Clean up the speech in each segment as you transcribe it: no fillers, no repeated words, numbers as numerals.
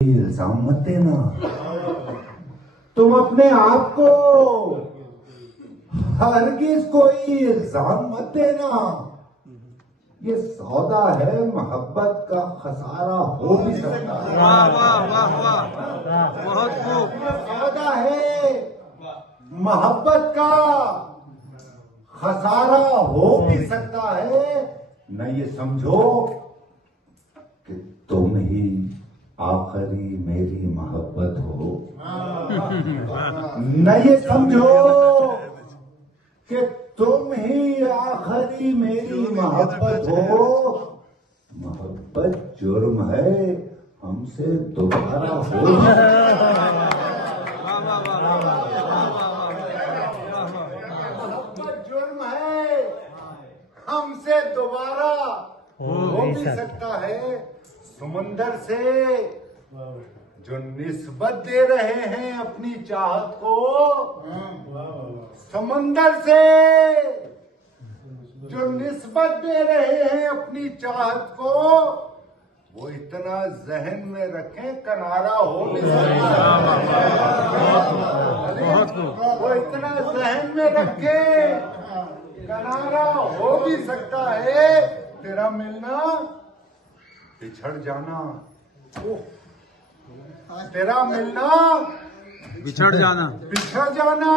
इल्जाम मत देना। तुम अपने आप को हरगिज कोई इल्जाम मत देना। ये सौदा है, मोहब्बत का खसारा हो भी सकता है। वाह वाह वाह वाह, बहुत खूब। सौदा है, मोहब्बत का खसारा हो भी सकता है। न ये समझो कि तुम ही आखिरी मेरी मोहब्बत हो। न ये समझो कि तुम ही आखिरी मेरी मोहब्बत हो। मोहब्बत जुर्म है, हमसे दोबारा हो। मोहब्बत जुर्म है, हमसे दोबारा हो भी सकता है। समंदर से जो निस्बत दे रहे हैं अपनी चाहत को, समंदर से जो निस्बत दे रहे हैं अपनी चाहत को, वो इतना जहन में रखें किनारा हो नहीं सकता। वो इतना जहन में रखे किनारा हो भी सकता है। तेरा मिलना, बिछड़ जाना, तेरा मिलना, बिछड़ जाना, बिछड़ जाना,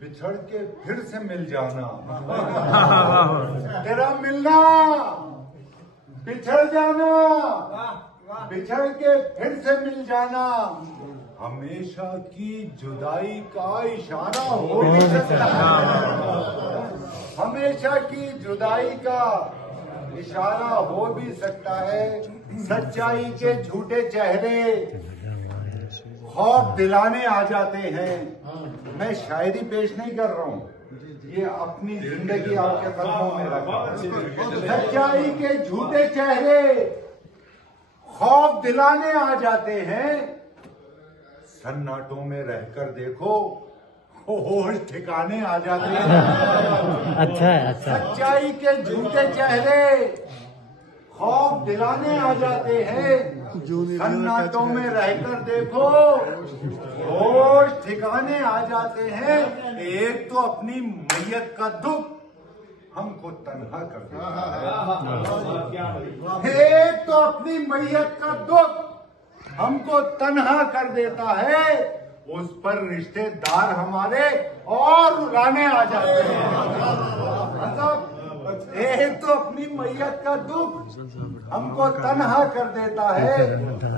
बिछड़ के फिर से मिल जाना। तेरा मिलना, बिछड़ जाना, बिछड़ के फिर से मिल जाना, हमेशा की जुदाई का इशारा हो भी सकता है। हमेशा की जुदाई का इशारा हो भी सकता है। सच्चाई के झूठे चेहरे खौफ दिलाने आ जाते हैं। मैं शायरी पेश नहीं कर रहा हूँ, ये अपनी जिंदगी आपके कदमों में रखा। सच्चाई के झूठे चेहरे खौफ दिलाने आ जाते हैं। सन्नाटों में रहकर देखो, होश ठिकाने आ जाते हैं। अच्छा है, अच्छा। सच्चाई के झूठे चेहरे खौफ दिलाने आ जाते हैं। सन्नाटों में रहकर देखो, होश ठिकाने आ जाते हैं। एक तो अपनी मैयत का दुख हमको तन्हा कर देता है। एक तो अपनी मैयत का दुख हमको तन्हा कर देता है। उस पर रिश्तेदार हमारे और रुलाने आ जाते हैं। मतलब एक तो अपनी मैयत का दुख हमको तन्हा कर देता है,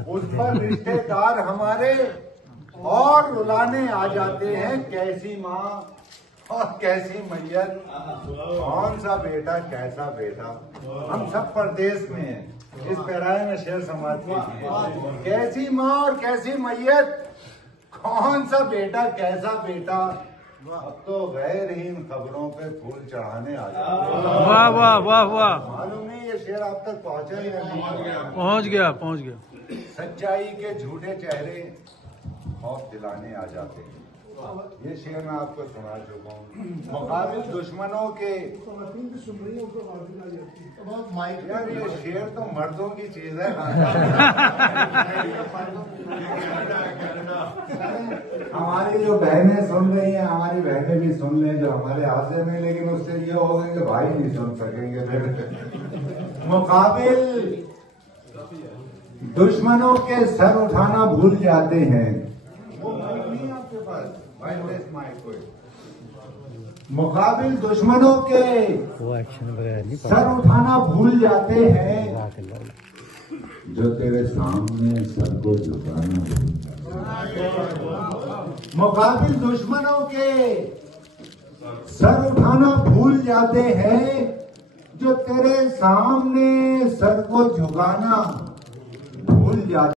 उस पर रिश्तेदार हमारे और रुलाने आ जाते हैं। कैसी माँ और कैसी मैयत, कौन सा बेटा कैसा बेटा। हम सब परदेश में हैं, इस पैराए में शेर समाज के। कैसी माँ और कैसी मैयत, कौन सा बेटा कैसा बेटा। अब तो गैरहीन खबरों पे फूल चढ़ाने आ जाते। वाह वाह वाह वाह, मालूम नहीं ये शेर आप तक पहुंचा ही नहीं। पहुंच गया पहुंच गया। सच्चाई के झूठे चेहरे खौफ दिलाने आ जाते हैं। ये शेर मैं आपको सुना चुका हूँ। मुकाबिल दुश्मनों के, यार ये शेर तो मर्दों की चीज है। हमारी जो बहनें सुन रही हैं, हमारी बहनें भी सुन लें जो हमारे हाथ में, लेकिन उससे ये होगा कि भाई नहीं सुन सकेंगे फिर। मुकाबिल दुश्मनों के सर उठाना भूल जाते हैं। वो माइक नहीं आपके पास, मुकाबिल दुश्मनों के सर उठाना भूल जाते हैं। जो तेरे सामने सर को झुकाना भूल जाते हैं। मुकाबिल दुश्मनों के सर उठाना भूल जाते हैं। जो तेरे सामने सर को झुकाना भूल जाते